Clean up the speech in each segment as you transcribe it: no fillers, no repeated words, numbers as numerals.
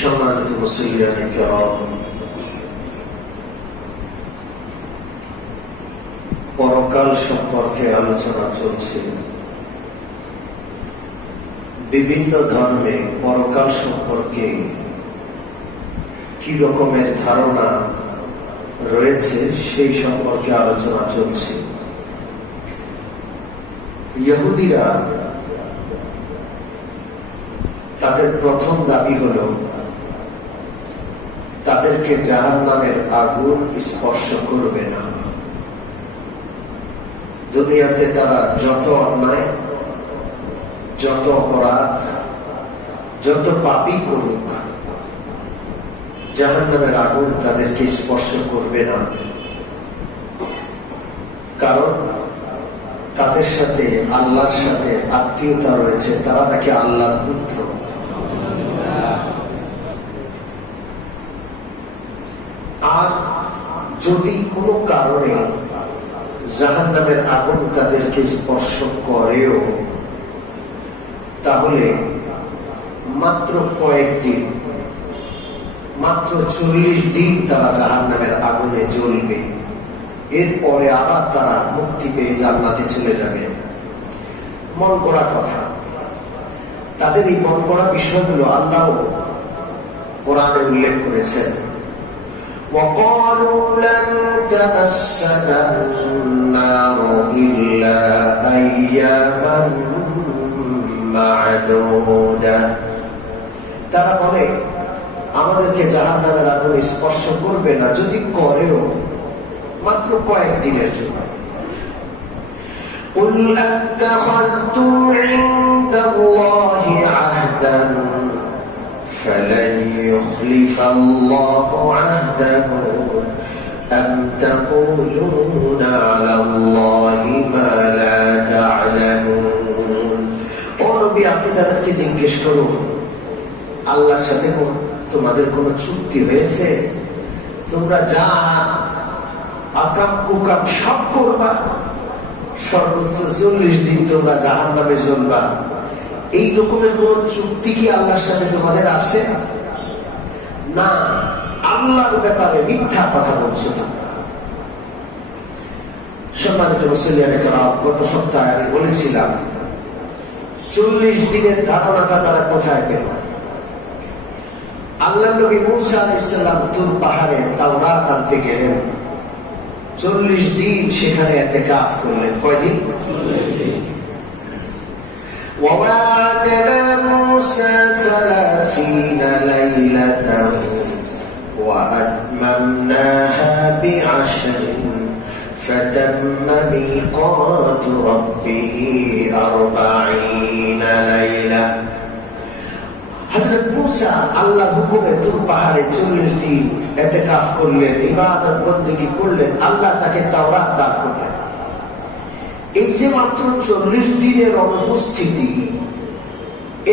সম্মানিত মুসলিয়ানে কেরাম, পরকাল সম্পর্কে আলোচনা চলছে। বিভিন্ন ধর্মে পরকাল সম্পর্কে কি রকমের ধারণা রয়েছে সেই সম্পর্কে আলোচনা চলছে। ইহুদিরা তাদের প্রথম দাবি হলো তাদেরকে জাহান্নামের আগুন স্পর্শ করবে না। দুনিয়াতে তারা যত অন্যায়, যত অপরাধ, যত পাপী করুক, জাহান্নামের আগুন তাদেরকে স্পর্শ করবে না। কারণ তাদের সাথে আল্লাহর সাথে আত্মীয়তা রয়েছে, তারা নাকি আল্লাহর পুত্র। আর যদি কোনো কারণে জাহান্নামের আগুন তাদেরকে স্পর্শ করেও, তাহলে মাত্র কয়েকদিন, মাত্র 40 দিন তারা জাহান্নামের আগুনে জ্বলবে। এরপরে আবার তারা মুক্তি পেয়ে জান্নাতে চলে যাবে। মন করা কথা। তাদের এই মন করা বিষয়গুলো আল্লাহ কোরআনে উল্লেখ করেছেন। وَقَالُوا لَن تَمَسَّنَا النَّارُ إِلَّا أَيَّامًا مَّعْدُودَةً। তারা বলে আমাদেরকে জাহান্নামের আগুন স্পর্শ করবে না, যদি করেও মাত্র কয়েকদিনের জন্য। قُلْ أَتَّخَذْتُمْ عِندَ اللَّهِ عَهْدًا فَلَنْ يُخْلِفَ اللَّهُ عَهْدَهُ أَمْ تَقُولُونَ عَلَى اللَّهِ مَا لَا تَعْلَمُونَ। ও নবী, আপনি তাদেরকে জিজ্ঞেস করুন, আল্লাহর সাথে তোমাদের কোনো চুক্তি হয়েছে? তোমরা যা আকাম কুকাম সব করবা, সর্বোচ্চ 40 দিন তোমরা জাহান্নামে জ্বলবা, এই রকমের কোন চুক্তি কি আল্লাহর সাথে তোমাদের আছে? না, আল্লাহর ব্যাপারে মিথ্যা কথা বলছো তোমরা। সম্মানিত মুসলিয়ানে কেরাম, গত সপ্তাহে আমি বলেছিলাম 40 দিনের ধারণাটা তারা কোথায় পেল? আল্লাহ নবী মূসা আলাইহিস সালাম তুর পাহাড়ে তাওরাত আনতে গেলেন। 40 দিন সেখানে ইতিকাফ করলেন। কয়দিন? 40 দিন। وَوَعَدْنَا مُوسَى 30 لَيْلَةً وَأَتْمَمْنَاهَا بِعَشْرٍ فَتَمَّ مِيقَاتُ رَبِّهِ 40 لَيْلَةً। হযরত মূসা আল্লাহর হুকুমে তুর পাহাড়ে 40 দিন ইতিকাফ করলেন, ইবাদত বندگی করলেন। আল্লাহ তাকে তাওরাত দান করলেন। এই যে মাত্র 40 দিনের অনুপস্থিতি,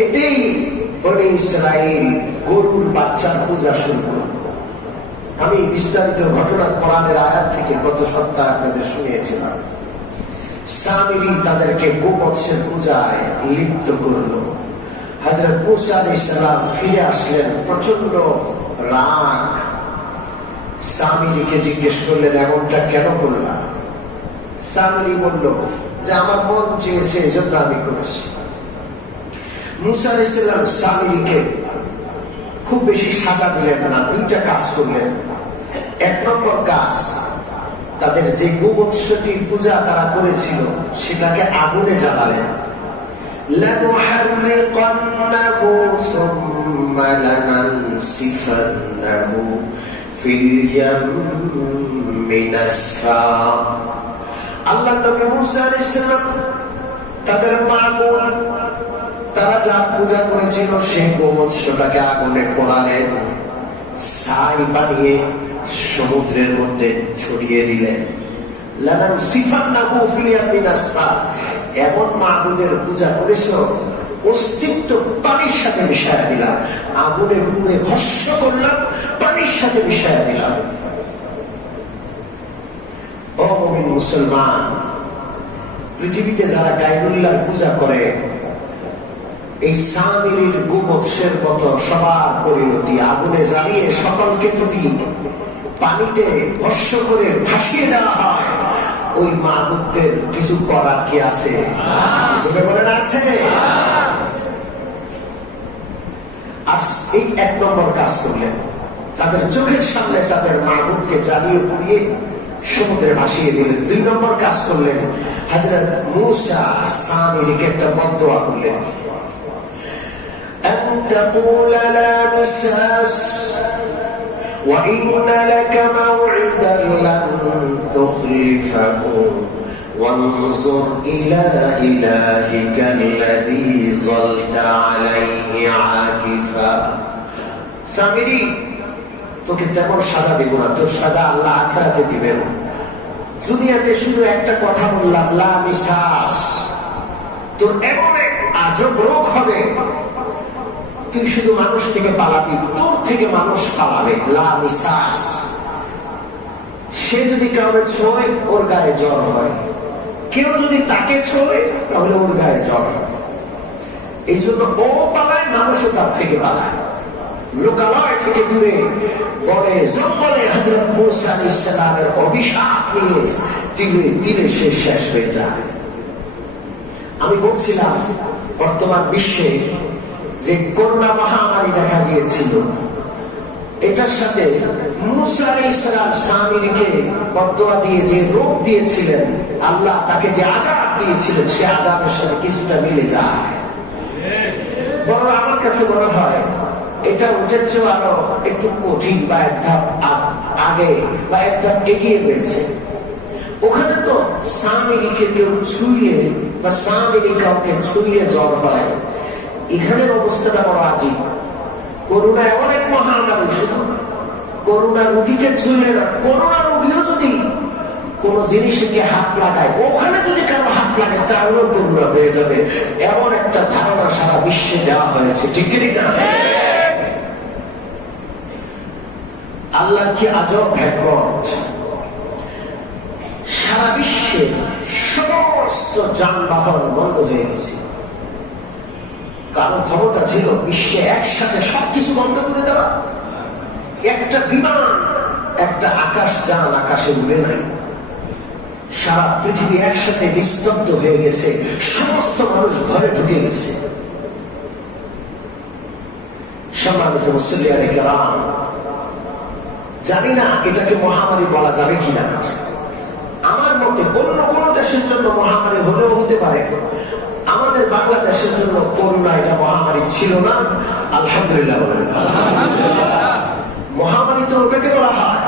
এতেই বনি ইসরাইল গরুর বাচ্চার পূজা শুরু করল। আমি বিস্তারিত ঘটনা কোরআনের আয়াত থেকে গত সপ্তাহে আপনাদের শুনিয়েছিলাম। সামিরী তাদেরকে গোবৎসের পূজায় লিপ্ত করলো। হযরত মূসা আলাইহিস সালাম ফিরে আসলেন, প্রচন্ড রাগ। সামিরীকে জিজ্ঞেস করলেন, এমনটা কেন করলা? সামিরী বলল যে আমার মন চেয়েছে, এজন্য আমি করেছি। মূসা আলাইহিস সালাম সামিরীকে খুব বেশি সাজা দিলেন না, 2টা কাজ করলেন। 1 নম্বর কাজ, তাদের যে গোবৎসটির পূজা তারা করেছিল সেটাকে আগুনে জ্বালালেন। لَنُحَرِّقَنَّهُ ثُمَّ لَنَنسِفَنَّهُ فِي الْيَمِّ نَسْفًا। আল্লাহ নবী মূসা আলাইহিস সালাম তাদের মাবুদ, তারা যা পূজা করেছিল সেই গোবৎসটাকে আগুনে পোড়ালেন, ছাই বানিয়ে সমুদ্রের মধ্যে ছড়িয়ে দিলেন। লানানসিফান্নাহু ফিল ইয়াম্মি নাসফা। এমন মাবুদের পূজা করেছো, অস্তিত্ব পানির সাথে মিশায়া দিলাম, আগুনে পুড়ে ভস্ম করলাম, পানির সাথে মিশায়া দিলাম। ও মুমিন মুসলমান, পৃথিবীতে যারা গায়রুল্লাহর পূজা করে এই সামিরীর গোবৎসের মতো সবার পরিণতি, আগুনে জ্বালিয়ে সকলকে যদি পানিতে ভস্য করে ভাসিয়ে দেওয়া হয়, ওই মাবুদদের কিছু করার কি আছে? বলেন আছে? আর এই 1 নম্বর কাজ করলেন, তাদের চোখের সামনে তাদের মাবুদকে জ্বালিয়ে পুড়িয়ে সমুদ্রে ভাসিয়ে দিলেন। 2 নম্বর কাজ করলেন, হযরত মূসা সামিরীকে একটা বদদোয়া করলেন, أن تقول لا مساس وإن لك موعدا لن تخلفه وانظر إلى إلهك الذي ظلت عليه عاكفا। সামিরী, তোকে তেমন সাজা দেব না, তোর সাজা আল্লাহ আখিরাতে দিবেন। দুনিয়াতে শুধু একটা কথা বললাম, লা মিসাস, তোর এমন এক আজব রোগ হবে, তুই শুধু মানুষ থেকে পালাবি, তোর থেকে মানুষ পালাবে। লা মিসাস, সে যদি কাউকে ছোঁয় ওর গায়ে জ্বর হয়, কেউ যদি তাকে ছোঁয় তাহলে ওর গায়ে জ্বর হয়। এই জন্য ও পালায়, মানুষও তার থেকে পালায়। লোকালয় থেকে দূরে বনে জঙ্গলে হযরত মূসা আলাইহিস সালামের অভিশাপ নিয়ে ধীরে ধীরে সে শেষ হয়ে যায়। আমি বলছিলাম বর্তমান বিশ্বে যে করোনা মহামারী দেখা দিয়েছিল, এটার সাথে মূসা আলাইহিস সালাম সামিরীকে বদদোয়া দিয়ে যে রোগ দিয়েছিলেন, আল্লাহ তাকে যে আযাব দিয়েছিলেন, সে আযাবের সাথে কিছুটা মিলে যায়। বড় আমার কাছে মনে হয় এটা ওটার চেয়ে আরো একটু কঠিন বা এক ধাপ আগে বা এক ধাপ এগিয়ে রয়েছে। ওখানে তো সামিরীকে কেউ ছুঁয়ে বা সামিরী কাউকে ছুঁয়ে জ্বর হয়, এখানের অবস্থাটা বড় আজীব। করোনা এমন এক মহামারী, শুধু করোনা রোগীকে ছুঁয়ে না, করোনা রোগীও যদি কোন জিনিসকে হাত লাগায়, ওখানে যদি কারো হাত লাগে তাহলেও করোনা হয়ে যাবে, এমন একটা ধারণা সারা বিশ্বে দেওয়া হয়েছে। ঠিক না? আল্লাহর কি আজব হিকমত! সারা বিশ্বে সমস্ত যানবাহন বন্ধ হয়ে গেছে। কারো ক্ষমতা ছিল বিশ্বে একসাথে সবকিছু বন্ধ করে দেওয়া? একটা বিমান, একটা আকাশ যান আকাশে উড়ে নাই। সারা পৃথিবী একসাথে নিস্তব্ধ হয়ে গেছে, সমস্ত মানুষ ঘরে ঢুকে গেছে। সম্মানিত মুসল্লিয়ানে কেরাম, জানি না এটাকে মহামারী বলা যাবে কিনা। আমার মতে অন্য কোন দেশের জন্য মহামারী হলেও হতে পারে, আমাদের বাংলাদেশের জন্য করোনা এটা মহামারী ছিল না। আলহামদুলিল্লাহ বলেন। মহামারী তো ওটাকে বলা হয়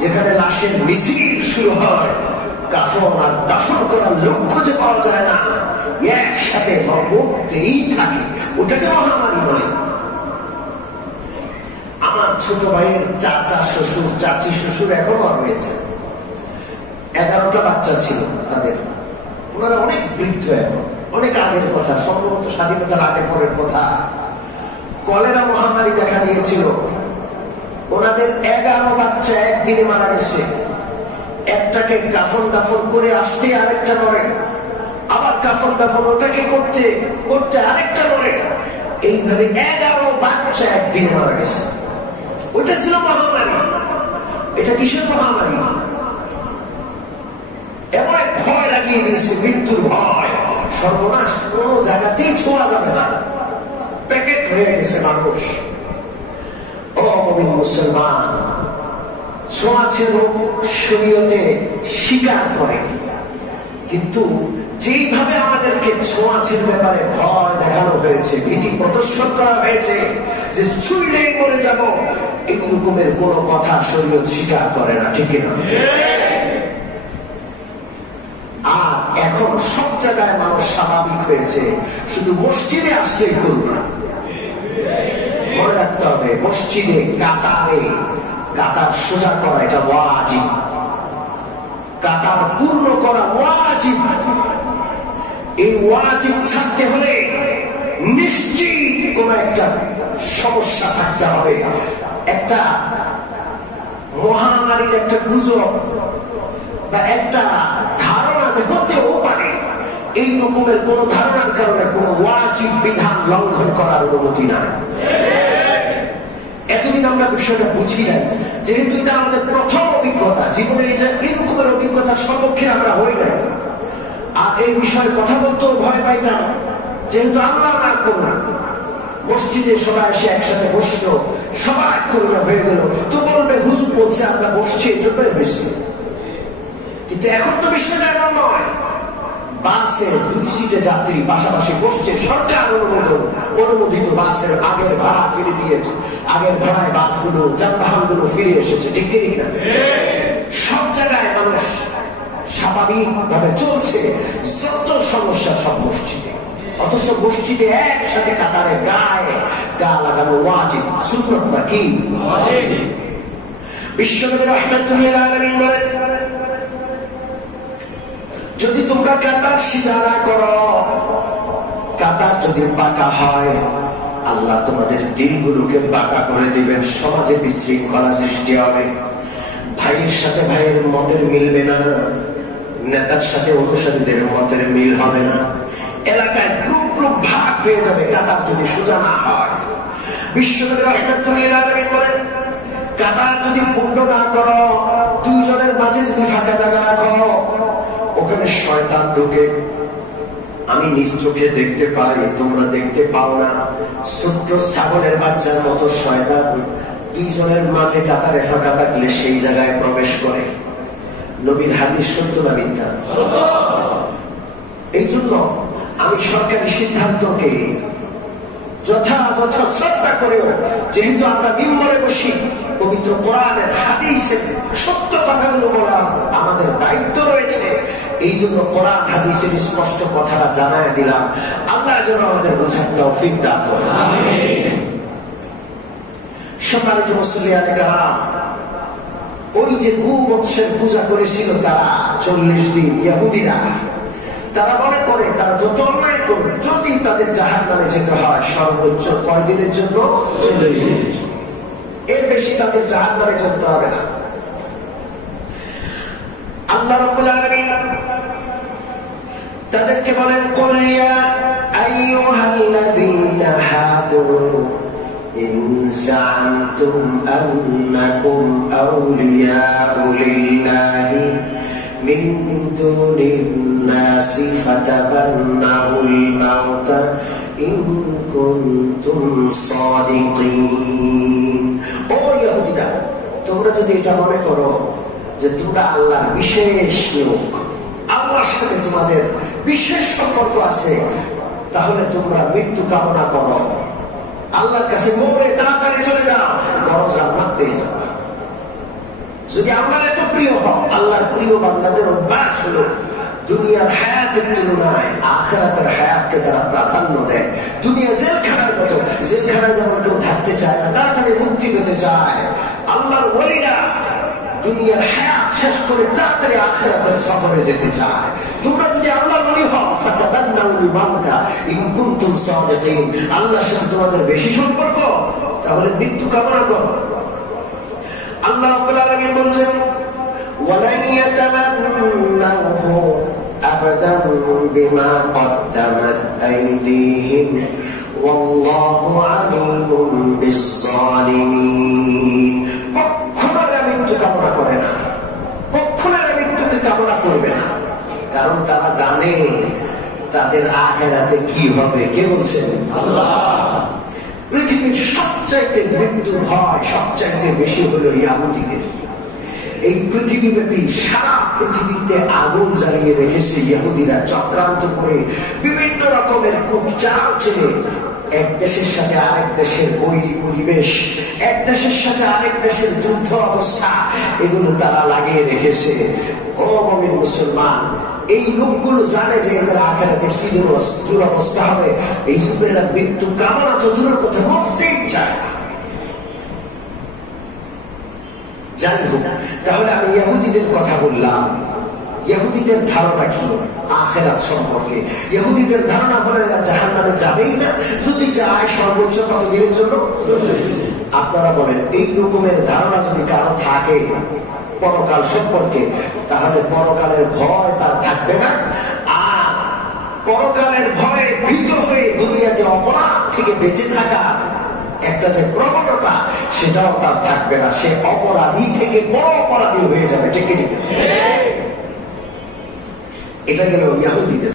যেখানে লাশের মিছিল শুরু হয়, কাফন আর দাফন করার লোক খুঁজে পাওয়া যায় না, একসাথে মরতেই থাকে, ওটাকে মহামারী নয়। আমার ছোট ভাইয়ের চাচা শ্বশুর, চাচি শ্বশুর এখনো রয়েছে, 11টা বাচ্চা ছিল তাদের। ওনারা অনেক বৃদ্ধ, এখন অনেক আগের কথা, সম্ভবত স্বাধীনতার আগে পরের কথা। কলেরা মহামারী দেখা দিয়েছিল, ওনাদের 11 বাচ্চা একদিনে মারা গেছে। একটাকে কাফন দাফন করে আসতে আরেকটা মরে, আবার কাফন দাফন ওটাকে করতে করতে আরেকটা মরে, এইভাবে 11 বাচ্চা একদিনে মারা গেছে। ওটা ছিল মহামারী। এটা কিসের মহামারী? এমন এক ভয় লাগিয়ে দিয়েছে, মৃত্যুর ভয়, সর্বনাশ, কোন জায়গাতেই ছোঁয়া যাবে না, প্যাকেট হয়ে গেছে মানুষ। ও মুমিন মুসলমান, ছোঁয়াচে রোগ শরীয়তে স্বীকার করে, কিন্তু যেইভাবে আমাদেরকে ছোঁয়াচের ব্যাপারে ভয় দেখানো হয়েছে, ভীতি প্রদর্শন করা হয়েছে যে ছুঁইলেই মরে যাব, এই রকমের কোন কথা শরীয়ত স্বীকার করে না। ঠিক না? আর এখন সব জায়গায় মানুষ স্বাভাবিক হয়েছে, শুধু মসজিদে আসলেই করুন। মনে রাখতে হবে, মসজিদে কাতার সোজা করা এটা ওয়াজিব, কাতার পূর্ণ করা ওয়াজিব। এই ওয়াজিব ছাড়তে হলে নিশ্চিত কোন একটা সমস্যা থাকতে হবে, একটা মহামারীর একটা গুজব বা একটা ধারণা যে হতেও পারে, এই রকমের কোন ধারণার কারণে কোন ওয়াজিব বিধান লঙ্ঘন করার অনুমতি নাই। এতদিন আমরা বিষয়টা বুঝি নাই, যেহেতু এটা আমাদের প্রথম অভিজ্ঞতা, জীবনে এটা এরকমের অভিজ্ঞতার সম্মুখীন আমরা হই নাই। আর এই বিষয়ে কথা বলতেও ভয় পাইতাম, যেহেতু আল্লাহ না করুন মসজিদে সবাই এসে একসাথে বসলো, সবাই করুণা হয়ে গেল, তো বলবে হুজুর বলছে আমরা বসছি এই জন্যই বেশি। কিন্তু এখন তো বিষয়টা এমন নয়, বাসের 2 সিটে যাত্রী পাশাপাশি বসছে, সরকার অনুমোদিত বাসের আগের ভাড়া ফিরে দিয়েছে, আগের ভাড়ায় বাসগুলো যানবাহনগুলো ফিরে এসেছে, ঠিক ঠিক না? সব জায়গায় মানুষ স্বাভাবিক ভাবে চলছে, যত সমস্যা সব মসজিদে। অথচ মসজিদে একসাথে কাতারে গায়ে গা লাগানো ওয়াজিব, সুন্নাত না কি? বিশ্বনবী রাহমাতুল্লাহ আলাইহি বলেন, যদি তোমরা কাতার সিধা না করো, কাতার যদি বাঁকা হয়, আল্লাহ তোমাদের দিলগুলোকে বাঁকা করে দিবেন, সমাজে বিশৃঙ্খলা সৃষ্টি হবে, ভাইয়ের সাথে ভাইয়ের মতের মিলবে না, নেতার সাথে অনুসারীদের মতের মিল হবে না, এলাকায় গ্রুপ গ্রুপ ভাগ হয়ে যাবে কাতার যদি সোজা না হয়। বিশ্বনবী রাহমাতুল্লাহ আলাইহি বলেন, কাতার যদি পূর্ণ না করো, 2 জনের মাঝে যদি ফাঁকা জায়গা রাখো, ওখানে শয়তান ঢোকে। আমি নিজ চোখে দেখতে পাই, তোমরা দেখতে পাও না। ছোট্ট ছাগলের বাচ্চার মতো শয়তান 2 জনের মাঝে কাতারে ফাঁকা থাকলে সেই জায়গায় প্রবেশ করে। নবীর হাদিস সত্য না মিথ্যা? এই জন্য আমি সরকারি সিদ্ধান্তকে যথাযথ শ্রদ্ধা করেও, যেহেতু আমরা মিম্বরে বসি, পবিত্র কোরআনের হাদিসের সত্য কথাগুলো বলা আমাদের দায়িত্ব রয়েছে, এই জন্য কোরআন হাদিসের স্পষ্ট কথাটা জানায় দিলাম। আল্লাহ যেন আমাদের বোঝার তৌফিক দান করেন। সম্মানিত মুসলিয়ানে কেরাম, ওই যে গোবৎসের পূজা করেছিল তারা 40 দিন, ইহুদিরা, তারা মনে করে তারা যত অন্যায় করুন, যদি তাদের জাহান্নামে যেতে হয় সর্বোচ্চ কয়দিনের জন্য? 40 দিনের জন্য। এর বেশি তাদের জাহান্নামে যেতে হবে না। আল্লাহ রাব্বুল আলামিন তাদেরকে বলেন, কুল ইয়া আইয়ুহাল্লাযীনা হাদু ইন জাআনতুম আন্নাকুম আউলিয়াউ লিল্লাহি মিন দুনিন নাসি ফাতাবান্নাউল মাউতা ইন কুনতুম সাদিকিন। ও ইহুদিরা, তোমরা যদি এটা মনে করো যে তোমরা আল্লাহর বিশেষ লোক, আল্লাহর সাথে তোমাদের বিশেষ সম্পর্ক আছে, তাহলে তোমরা মৃত্যু কামনা করো, আল্লাহর কাছে মরে তাড়াতাড়ি চলে যাও, বড় জান্নাত পেয়ে যাও। যদি আল্লাহর এত প্রিয় হও, আল্লাহর প্রিয় বান্দাদের অভ্যাস হলো দুনিয়ার হায়াতের তুলনায় আখিরাতের হায়াতকে তারা প্রাধান্য দেয়। দুনিয়া জেলখানার মতো, জেলখানায় যেমন কেউ থাকতে চায় না, তাড়াতাড়ি মুক্তি পেতে চায়, আল্লাহর ওলিরা দুনিয়ার হায়াত শেষ করে তাড়াতাড়ি আখিরাতের সফরে যেতে চায়। তোমরা যদি আল্লাহর ওলি হও, ফাতাবান্নাউল মাউতা ইন কুনতুম সাদিকিন, আল্লাহর সাথে তোমাদের বেশি সম্পর্ক, তাহলে মৃত্যু কামনা করো। আল্লাহ রাব্বুল আলামিন বলেন, ওয়ালান ইয়াতামান্নাহু আবাদান বিমা কদ্দামাত আইদিহিম ওয়াল্লাহু আলিমুম বিস-সালিমিন। কখনো মৃত্যু কামনা করে না, কখনো মৃত্যুকে কামনা করবে না, কারণ তারা জানে তাদের আখিরাতে কি হবে। কে বলছেন? আল্লাহ। পৃথিবীর সবচাইতে মৃত্যু ভয় সবচাইতে বেশি হলো ইহুদিদের। এই পৃথিবীব্যাপী সারা পৃথিবীতে আগুন জ্বালিয়ে রেখেছে ইহুদিরা, চক্রান্ত করে বিভিন্ন রকমের কুচাল চেয়ে এক দেশের সাথে আরেক দেশের বৈরী পরিবেশ, এক দেশের সাথে আরেক দেশের যুদ্ধ অবস্থা, এগুলো তারা লাগিয়ে রেখেছে। ও মুমিন মুসলমান, এই লোকগুলো জানে যে এদের আখিরাতে কি দুরবস্থা হবে, এই জন্য এরা মৃত্যু কামনা তো দূরের কথা মরতেই চায় না। যাই হোক, তাহলে আমি ইহুদিদের কথা বললাম। ইহুদিদের ধারণা কি আখিরাত সম্পর্কে? ইহুদিদের ধারণা হলো এরা জাহান্নামে যাবেই না, যদি যায় সর্বোচ্চ কতদিনের জন্য? আপনারা বলেন, এই রকমের ধারণা যদি কারো থাকে পরকাল সম্পর্কে, তাহলে পরকালের ভয় তার থাকবে না। আর পরকালের ভয়ে ভীত হয়ে দুনিয়াতে অপরাধ থেকে বেঁচে থাকা একটা যে প্রবণতা, সেটাও তার থাকবে না। সে অপরাধী থেকে বড় অপরাধী হয়ে যাবে। ঠিক কিনা? এটা গেল ইহুদীদের।